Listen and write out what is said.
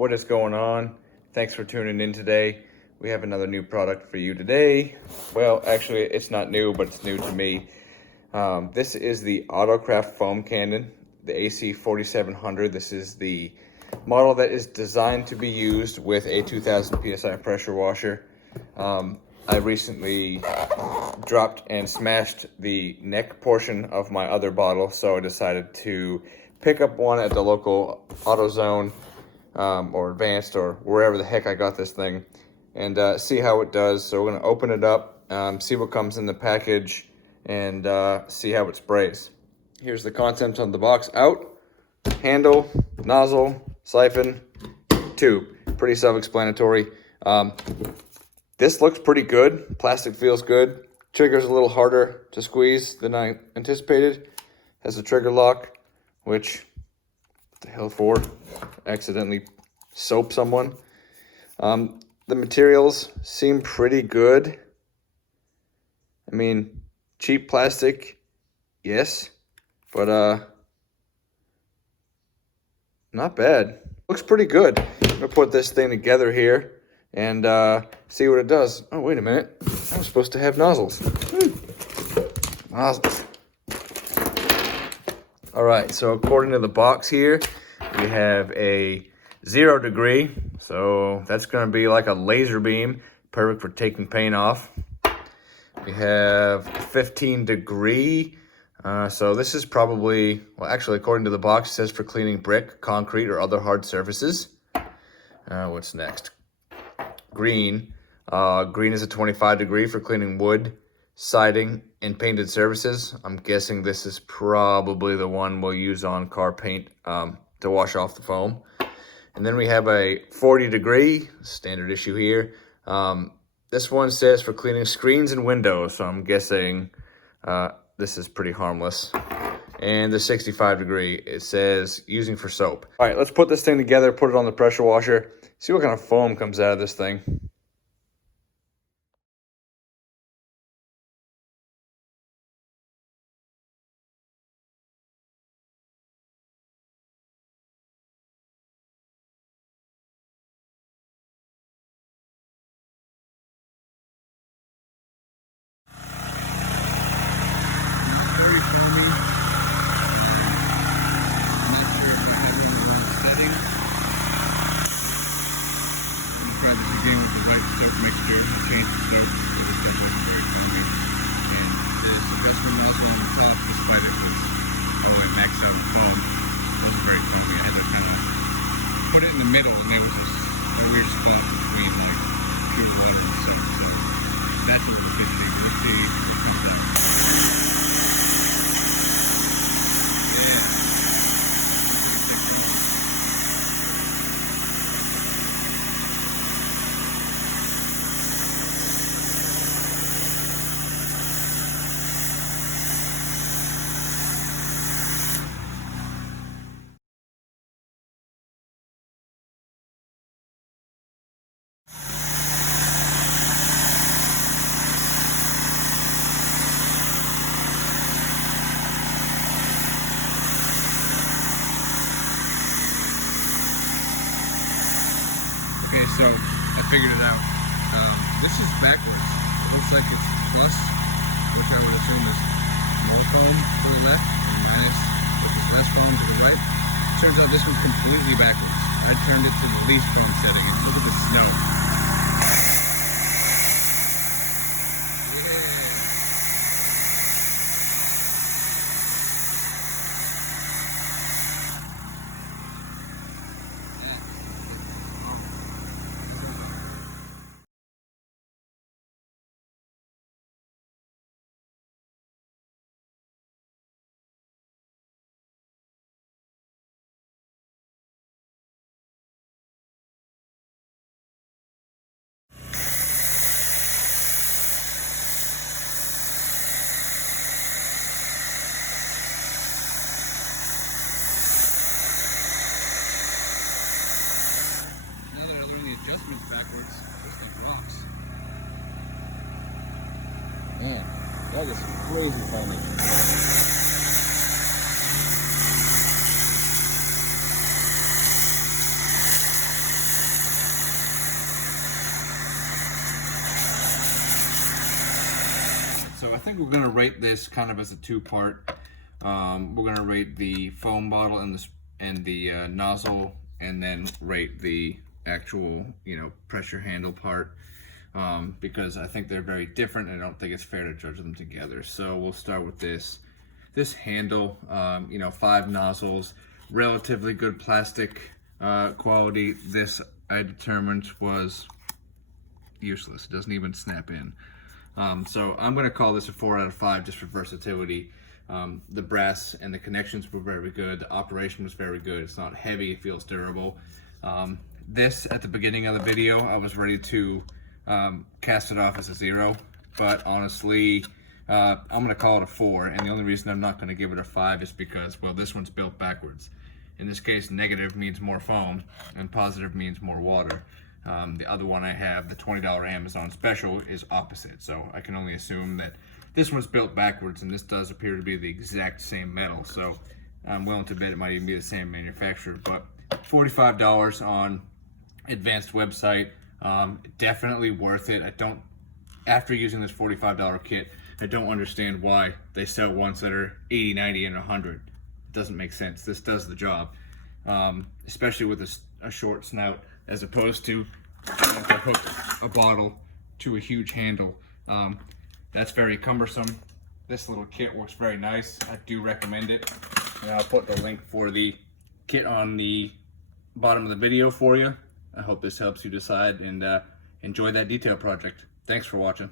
What is going on? Thanks for tuning in today. We have another new product for you today. Well, actually, it's not new, but it's new to me. This is the Autocraft Foam-Cannon, the AC 4700. This is the model that is designed to be used with a 2000 PSI pressure washer. I recently dropped and smashed the neck portion of my other bottle, so I decided to pick up one at the local AutoZone or Advanced or wherever the heck I got this thing, and see how it does. So we're going to open it up, see what comes in the package, and see how it sprays. Here's the contents of the box out: handle, nozzle, siphon, tube. Pretty self-explanatory. This looks pretty good. Plastic feels good. Trigger's a little harder to squeeze than I anticipated. Has a trigger lock, which, what the hell for? Accidentally soap someone. The materials seem pretty good. I mean, cheap plastic, yes, but not bad. Looks pretty good. I'm gonna put this thing together here and see what it does. Oh, wait a minute. I'm supposed to have nozzles. Nozzles. All right, so according to the box here, we have a 0 degree. So that's gonna be like a laser beam, perfect for taking paint off. We have 15 degree. So this is probably, well, actually, according to the box, it says for cleaning brick, concrete, or other hard surfaces. What's next? Green. Green is a 25 degree for cleaning wood, siding, and painted surfaces. I'm guessing this is probably the one we'll use on car paint to wash off the foam. And then we have a 40 degree, standard issue here. This one says for cleaning screens and windows, so I'm guessing this is pretty harmless. And the 65 degree, it says using for soap. All right, let's put this thing together, put it on the pressure washer, see what kind of foam comes out of this thing. Very foamy. I'm not sure if I have it in the wrong setting. I'm trying to begin with the right soap mixture, change the soap, so this stuff wasn't very foamy. And this adjustment nozzle on the top, despite it was all the way maxed out in foam, wasn't very foamy. I had to kind of put it in the middle, and there was just a weird spot between like pure water and soap. So that's a little fishy, but let's see what comes out. Okay, so I figured it out. This is backwards. It looks like it's plus, which I would assume is more foam to the left, and minus, which is less foam to the right. Turns out this one's completely backwards. I turned it to the least foam setting, and look at the snow. Adjustments backwards, this thing rocks. Man, that is crazy foamy. So I think we're gonna rate this kind of as a two-part. We're gonna rate the foam bottle and the nozzle, and then rate the actual, pressure handle part, because I think they're very different and I don't think it's fair to judge them together. So we'll start with this handle. 5 nozzles, relatively good plastic quality. This I determined was useless. It doesn't even snap in. So I'm going to call this a 4 out of 5 just for versatility. The brass and the connections were very good. The operation was very good. It's not heavy. It feels durable. This, at the beginning of the video, I was ready to cast it off as a 0, but honestly, I'm going to call it a 4, and the only reason I'm not going to give it a 5 is because, well, this one's built backwards. In this case, negative means more foam, and positive means more water. The other one I have, the $20 Amazon special, is opposite, so I can only assume that this one's built backwards, and this does appear to be the exact same metal, so I'm willing to bet it might even be the same manufacturer. But $45 on advanced website, definitely worth it. After using this $45 kit, I don't understand why they sell ones that are 80, 90, and 100. It doesn't make sense. This does the job, especially with a short snout, as opposed to having to hook a bottle to a huge handle. That's very cumbersome. This little kit works very nice. I do recommend it. And I'll put the link for the kit on the bottom of the video for you. I hope this helps you decide and enjoy that detail project. Thanks for watching.